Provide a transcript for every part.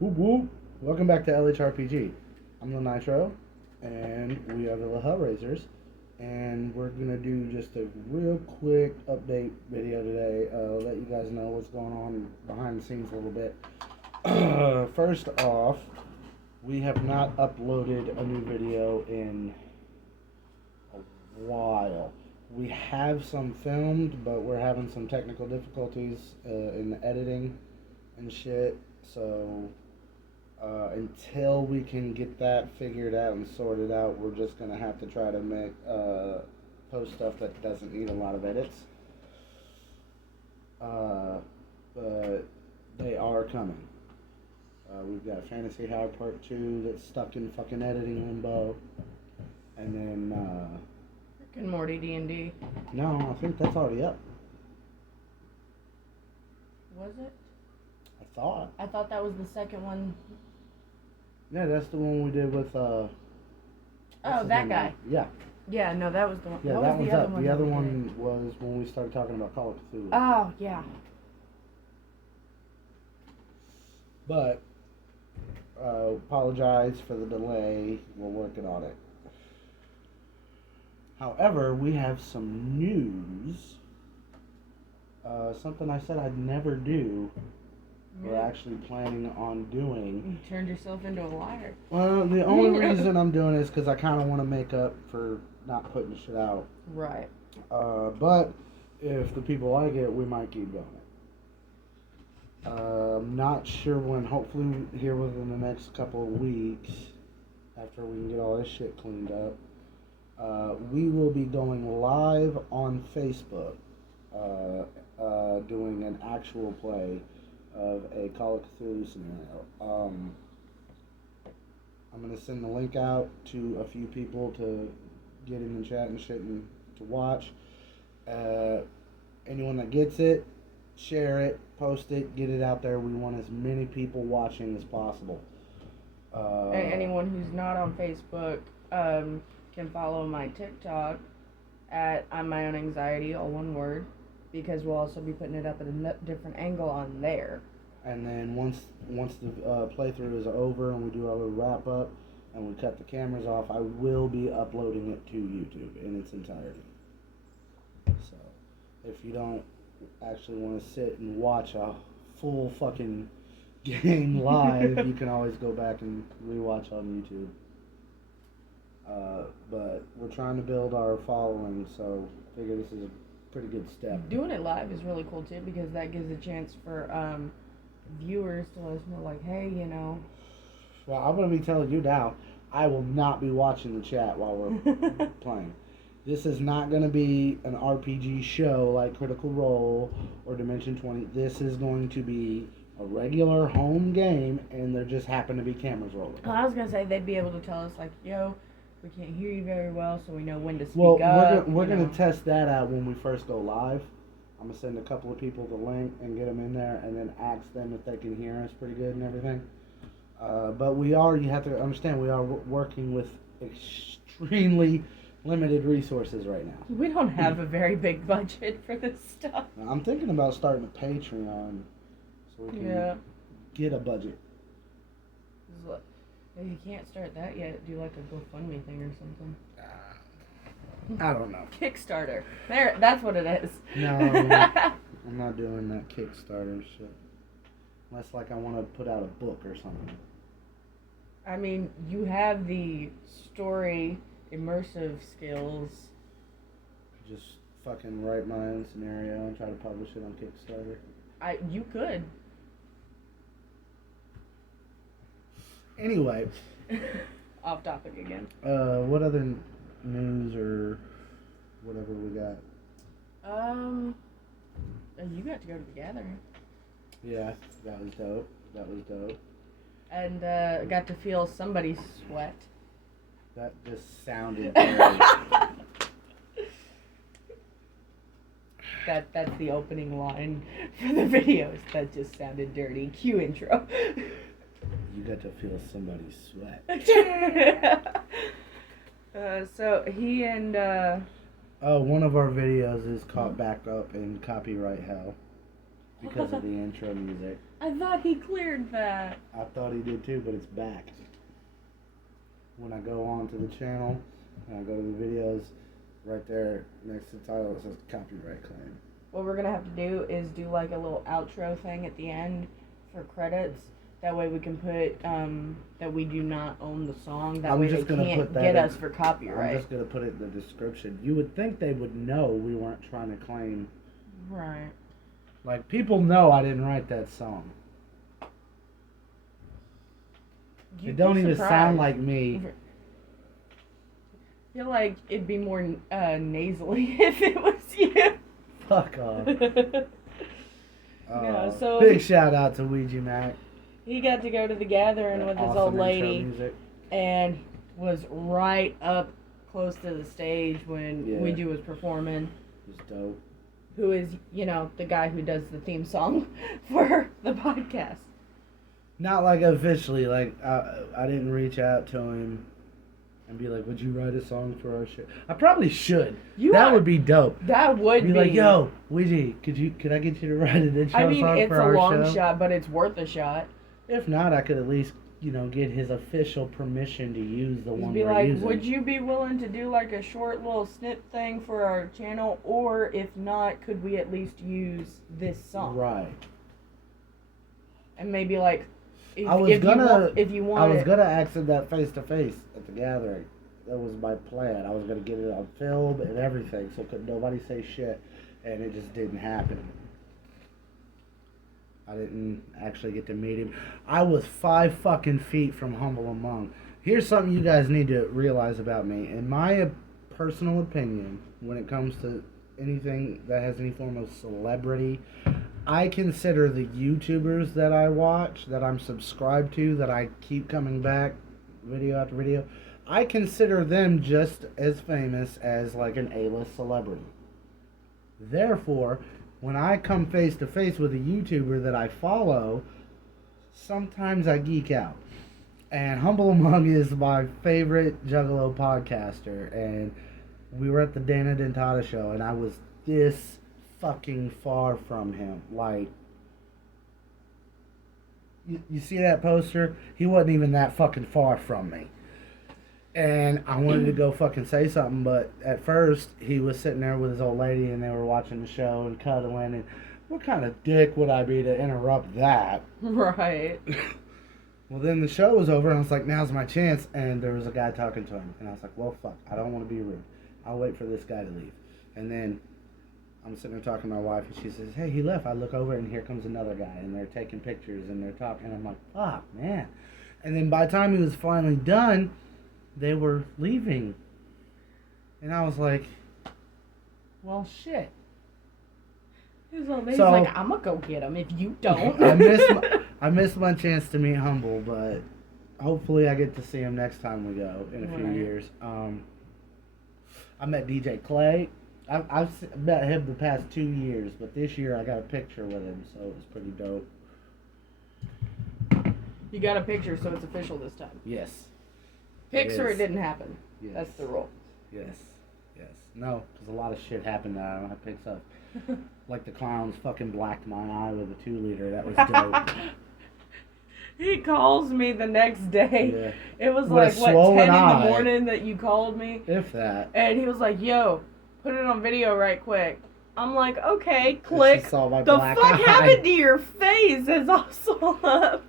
Whoop whoop! Welcome back to LHRPG. I'm the Nitro, and we are the Hellraisers, and we're gonna do just a real quick update video today. Let you guys know what's going on behind the scenes a little bit. First off, we have not uploaded a new video in a while. We have some filmed, but we're having some technical difficulties in the editing and shit. So until we can get that figured out and sorted out, we're just gonna have to try to make post stuff that doesn't need a lot of edits. But they are coming. We've got Fantasy High Part 2 that's stuck in fucking editing limbo. And then, Rick and Morty D&D. no, I think that's already up. Was it? I thought. I thought that was the second one. Yeah, that's the one we did with, Oh, that guy. Yeah. Yeah, no, that was the one. Yeah, what that was one's the other up. one The that other we one did? was when we started talking about Call of Cthulhu. Oh, yeah. But, apologize for the delay. We're working on it. However, we have some news. Something I said I'd never do. We're Yeah. actually planning on doing. You turned yourself into a liar. Well, the only reason I'm doing it is because I kind of want to make up for not putting shit out. Right. But if the people like it, we might keep going. I'm not sure when. Hopefully, here within the next couple of weeks, after we can get all this shit cleaned up, we will be going live on Facebook, doing an actual play of a Call of Cthulhu scenario. I'm gonna send the link out to a few people to get in the chat and shit and to watch. Anyone that gets it, share it, post it, get it out there. We want as many people watching as possible. Anyone who's not on Facebook can follow my TikTok at I'm My Own Anxiety, all one word, because we'll also be putting it up at a different angle on there. And then once the playthrough is over and we do our little wrap up and we cut the cameras off, I will be uploading it to YouTube in its entirety. So if you don't actually want to sit and watch a full fucking game live, you can always go back and rewatch on YouTube. But we're trying to build our following, so I figure this is a pretty good step. Doing it live is really cool too, because that gives a chance for viewers to let us know, like, hey, you know. Well, I'm going to be telling you now, I will not be watching the chat while we're playing. This is not going to be an RPG show like Critical Role or Dimension 20. This is going to be a regular home game, and there just happen to be cameras rolling. Well, I was going to say they'd be able to tell us, like, yo, we can't hear you very well, so we know when to speak up. We're going to test that out when we first go live. I'm going to send a couple of people the link and get them in there and then ask them if they can hear us pretty good and everything. But you have to understand, we are working with extremely limited resources right now. We don't have a very big budget for this stuff. I'm thinking about starting a Patreon so we can get a budget. If you can't start that yet, do like a GoFundMe thing or something. I don't know. Kickstarter. There, that's what it is. No, I'm not doing that Kickstarter shit. Unless, like, I want to put out a book or something. I mean, you have the story, immersive skills. Just fucking write my own scenario and try to publish it on Kickstarter. You could. Anyway. Off topic again. What other news or whatever we got? You got to go to the gathering. Yeah, that was dope. And got to feel somebody's sweat. That just sounded dirty. That's the opening line for the videos. That just sounded dirty. Cue intro. You got to feel somebody's sweat. So he and one of our videos is caught back up in copyright hell. because of the intro music. I thought he cleared that. I thought he did too, but it's back. When I go on to the channel, and I go to the videos, right there next to the title it says copyright claim. What we're gonna have to do is do like a little outro thing at the end for credits. That way we can put that we do not own the song. That way they can't get us for copyright. I'm just gonna put it in the description. You would think they would know we weren't trying to claim. Right. Like, people know I didn't write that song. It don't even sound like me. I feel like it'd be more nasally if it was you. Fuck off. Yeah, so big shout out to Ouija Mac. He got to go to the gathering with his old lady and was right up close to the stage when Ouija was performing. It was dope. Who is, the guy who does the theme song for the podcast. Not like officially, like I didn't reach out to him and be like, would you write a song for our show? I probably should. That would be dope. That would be. Be like, yo, Ouija, could I get you to write an intro song for our show? It's a long shot, but it's worth a shot. If not, I could at least, get his official permission to use the one we're like, using. Would you be willing to do like a short little snip thing for our channel? Or if not, could we at least use this song? Right. And maybe like, if I was gonna ask him that face to face at the gathering. That was my plan. I was gonna get it on film and everything, so could nobody say shit, and it just didn't happen. I didn't actually get to meet him. I was 5 fucking feet from Humble Among. Here's something you guys need to realize about me. In my personal opinion, when it comes to anything that has any form of celebrity, I consider the YouTubers that I watch, that I'm subscribed to, that I keep coming back video after video, I consider them just as famous as like an A-list celebrity. Therefore, when I come face to face with a YouTuber that I follow, sometimes I geek out. And Humble Among is my favorite Juggalo podcaster, and we were at the Dana Dentata show, and I was this fucking far from him. Like, you see that poster? He wasn't even that fucking far from me. And I wanted to go fucking say something, but at first he was sitting there with his old lady and they were watching the show and cuddling, and what kind of dick would I be to interrupt that? Right. Well, then the show was over and I was like, now's my chance, and there was a guy talking to him, and I was like, well, fuck, I don't want to be rude. I'll wait for this guy to leave. And then I'm sitting there talking to my wife, and she says, hey, he left. I look over, and here comes another guy, and they're taking pictures, and they're talking, and I'm like, fuck, man. And then by the time he was finally done, they were leaving. And I was like, well, shit. He's like, I'm going to go get him if you don't. I missed my chance to meet Humble, but hopefully I get to see him next time we go in a few years. I met DJ Clay. I've met him the past 2 years, but this year I got a picture with him, so it was pretty dope. You got a picture, so it's official this time. Yes. Pics or it didn't happen. Yes. That's the rule. Yes. No, because a lot of shit happened that I don't have pics of. Like the clowns fucking blacked my eye with a 2-liter. That was dope. He calls me the next day. Yeah. It was with like, 10 in the morning that you called me? If that. And he was like, yo, put it on video right quick. I'm like, okay, click. The fuck happened to your face as I saw up?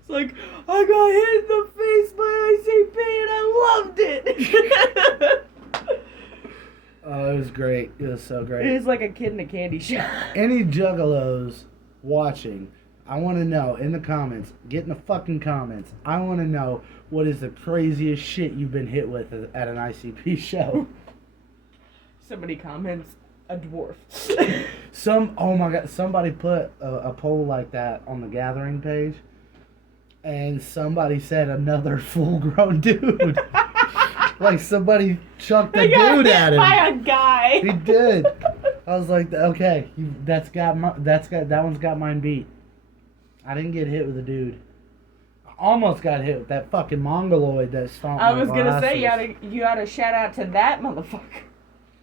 It's like, I got hit in the face by ICP and I loved it. Oh, it was great. It was so great. It was like a kid in a candy shop. Any juggalos watching, I want to know in the comments. Get in the fucking comments. I want to know what is the craziest shit you've been hit with at an ICP show. Somebody comments, a dwarf. Oh my god, somebody put a poll like that on the Gathering page, and somebody said another full-grown dude. Like somebody chucked a dude at him. By a guy. He did. I was like, okay, that one's got mine beat. I didn't get hit with a dude. I almost got hit with that fucking mongoloid that stomped my glasses. I was gonna say you oughta shout out to that motherfucker.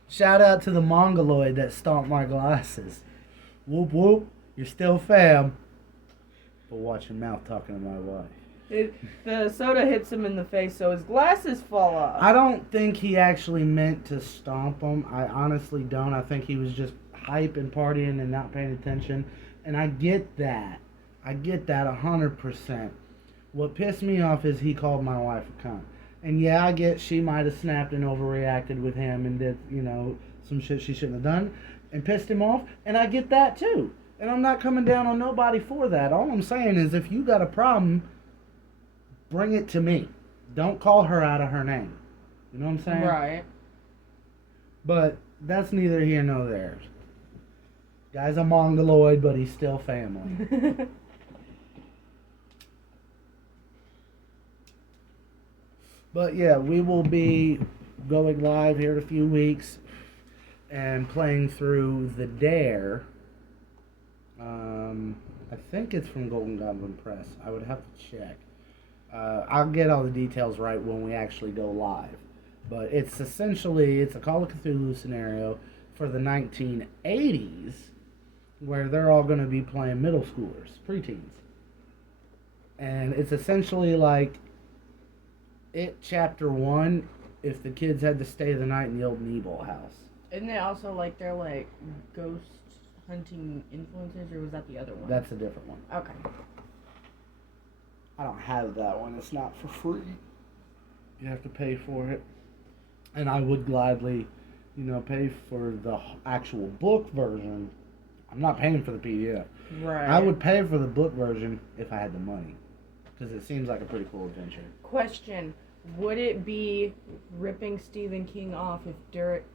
Shout out to the mongoloid that stomped my glasses. Whoop whoop. You're still fam. But watch your mouth talking to my wife. The soda hits him in the face, so his glasses fall off. I don't think he actually meant to stomp him. I honestly don't. I think he was just hype and partying and not paying attention. And I get that. I get that 100%. What pissed me off is he called my wife a cunt. And yeah, I get she might have snapped and overreacted with him and did, some shit she shouldn't have done and pissed him off. And I get that too. And I'm not coming down on nobody for that. All I'm saying is if you got a problem, bring it to me. Don't call her out of her name. You know what I'm saying? Right. But that's neither here nor there. Guy's a mongoloid, but he's still family. But yeah, we will be going live here in a few weeks and playing through The Dare. I think it's from Golden Goblin Press. I would have to check. I'll get all the details right when we actually go live. But it's a Call of Cthulhu scenario for the 1980s where they're all going to be playing middle schoolers, preteens. And it's essentially like It Chapter 1 if the kids had to stay the night in the old Nebel house. Isn't it also like they're like ghost hunting influencers, or was that the other one? That's a different one. Okay. I don't have that one. It's not for free. You have to pay for it. And I would gladly, pay for the actual book version. I'm not paying for the PDF. Right. I would pay for the book version if I had the money. Because it seems like a pretty cool adventure. Question. Would it be ripping Stephen King off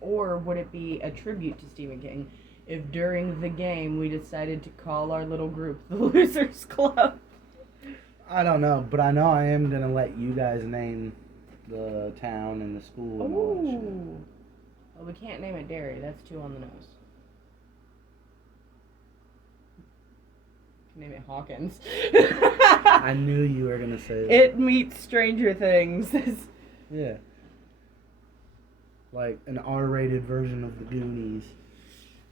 or would it be a tribute to Stephen King if during the game we decided to call our little group the Losers Club? I don't know, but I know I am going to let you guys name the town and the school and all that shit. Well, we can't name it Derry. That's too on the nose. We can name it Hawkins. I knew you were going to say that. It meets Stranger Things. Yeah. Like an R-rated version of the Goonies.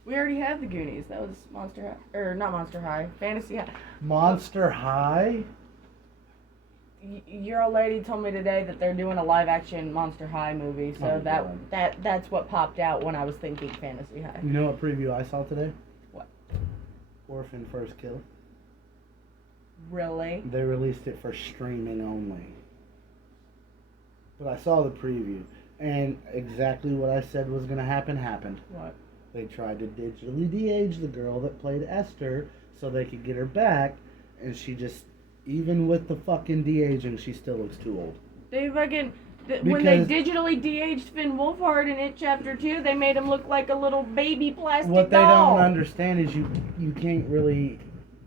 We already have the Goonies. That was Monster High. Or not Monster High. Fantasy High. Monster High? Your old lady told me today that they're doing a live-action Monster High movie, so that's what popped out when I was thinking Fantasy High. You know what preview I saw today? What? Orphan First Kill. Really? They released it for streaming only. But I saw the preview, and exactly what I said was going to happen happened. What? They tried to digitally de-age the girl that played Esther so they could get her back, and she just... Even with the fucking de-aging, she still looks too old. They fucking... when they digitally de-aged Finn Wolfhard in It Chapter 2, they made him look like a little baby plastic doll. What they don't understand is you can't really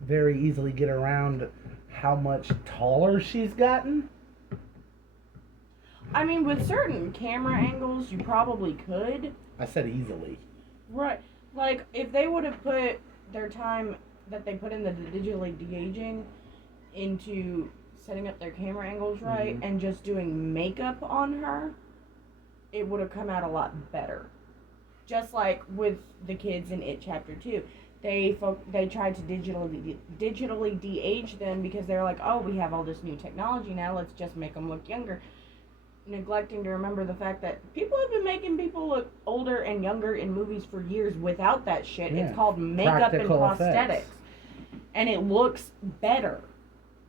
very easily get around how much taller she's gotten. I mean, with certain camera angles, you probably could. I said easily. Right. Like, if they would have put their time that they put in the digitally de-aging into setting up their camera angles right and just doing makeup on her, it would have come out a lot better. Just like with the kids in It Chapter 2. They tried to digitally de-age them because they're like, oh, we have all this new technology now, let's just make them look younger. Neglecting to remember the fact that people have been making people look older and younger in movies for years without that shit. Yeah. It's called makeup Practical and prosthetics. Effects. And it looks better.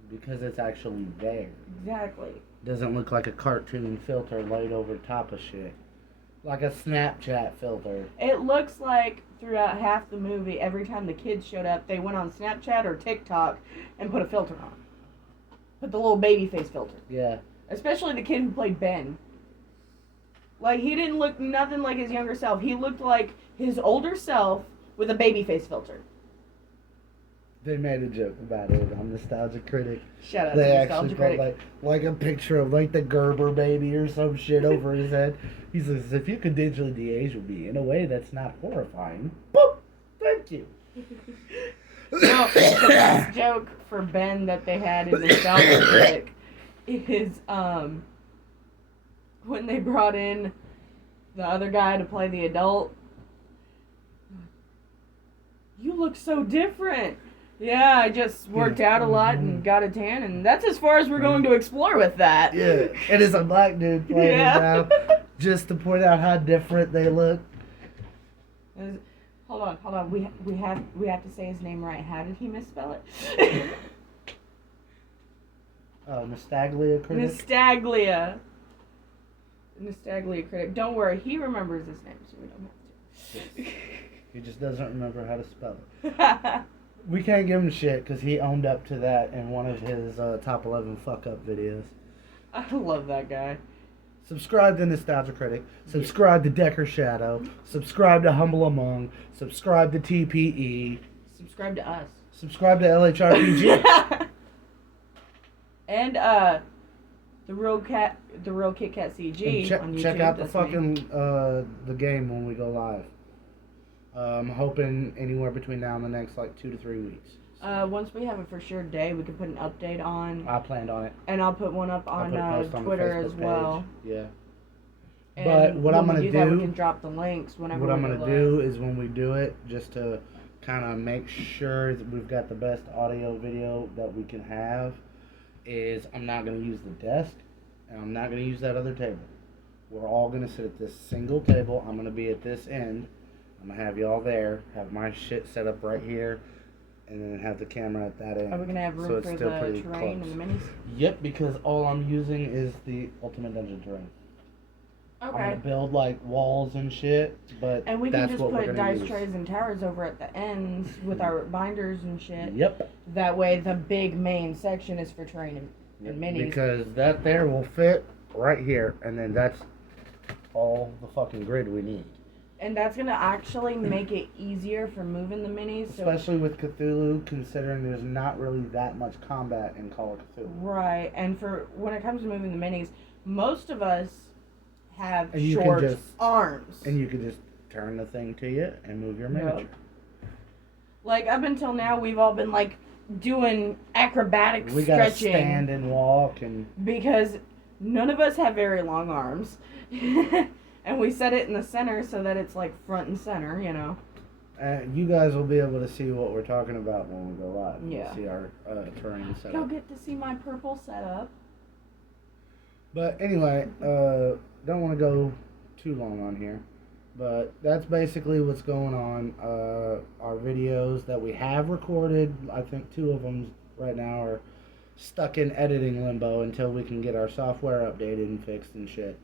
Because it's actually there. Exactly. Doesn't look like a cartoon filter laid over top of shit. Like a Snapchat filter. It looks like throughout half the movie, every time the kids showed up, they went on Snapchat or TikTok and put a filter on. Put the little baby face filter. Yeah. Especially the kid who played Ben. Like, he didn't look nothing like his younger self. He looked like his older self with a baby face filter. They made a joke about it on Nostalgia Critic. Shout out to Nostalgia Critic. They actually put like a picture of like the Gerber baby or some shit over his head. He says, if you could digitally de-age me in a way that's not horrifying, boop, thank you. No, the best joke for Ben that they had in Nostalgia Critic is when they brought in the other guy to play the adult. You look so different. Yeah, I just worked out a lot and got a tan, and that's as far as we're going to explore with that. Yeah, it is a black dude playing Yeah. it now, just to point out how different they look. Hold on. We have to say his name right. How did he misspell it? Nastaglia critic. Nastaglia critic. Don't worry, he remembers his name, so we don't have to. He just doesn't remember how to spell it. We can't give him shit because he owned up to that in one of his top 11 fuck up videos. I love that guy. Subscribe to Nostalgia Critic. Subscribe to Decker Shadow. Subscribe to Humble Among. Subscribe to TPE. Subscribe to us. Subscribe to LHRPG. And the real Kit Kat CG on YouTube. Check out the That's fucking me. the game when we go live. I'm hoping anywhere between now and the next 2 to 3 weeks. Once we have a for sure day, we can put an update on. I planned on it. And I'll put one up on Twitter as well. Yeah. And but what I'm gonna do, that, we can drop the links whenever. What I'm gonna do is when we do it, just to kind of make sure that we've got the best audio video that we can have, is I'm not gonna use the desk, and I'm not gonna use that other table. We're all gonna sit at this single table. I'm gonna be at this end. I'm gonna have y'all there. Have my shit set up right here, and then have the camera at that end. Are we gonna have room so it's for still the pretty terrain close. and the minis? Yep, because all I'm using is the Ultimate Dungeon terrain. Okay. I'm gonna build walls and shit, but and we can that's just what we're put gonna dice use. trays and towers over at the ends with our binders and shit. Yep. That way, the big main section is for terrain and minis. Because that there will fit right here, and then that's all the fucking grid we need. And that's gonna actually make it easier for moving the minis. Especially with Cthulhu, considering there's not really that much combat in Call of Cthulhu. Right, and for when it comes to moving the minis, most of us have And you short can just, arms. And you can just turn the thing to you and move your miniature. Yep. Like up until now, we've all been doing acrobatic We stretching. gotta stand and walk and because none of us have very long arms. And we set it in the center so that it's front and center, you know. you guys will be able to see what we're talking about when we go live. Yeah. You'll see our terrain setup. You'll get to see my purple setup. But anyway, don't want to go too long on here. But that's basically what's going on. Our videos that we have recorded, I think 2 of them right now are stuck in editing limbo until we can get our software updated and fixed and shit.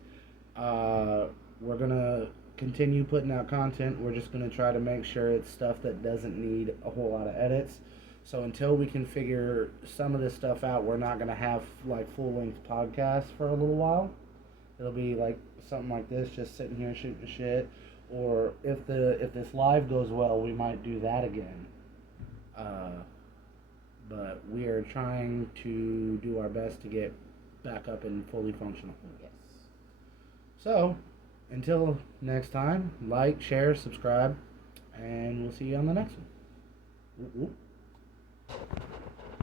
We're going to continue putting out content. We're just going to try to make sure it's stuff that doesn't need a whole lot of edits. So until we can figure some of this stuff out, we're not going to have full-length podcasts for a little while. It'll be something like this, just sitting here shooting shit. Or if this live goes well, we might do that again. But we are trying to do our best to get back up and fully functional. Yes. So, until next time, like, share, subscribe, and we'll see you on the next one. Whoop, whoop.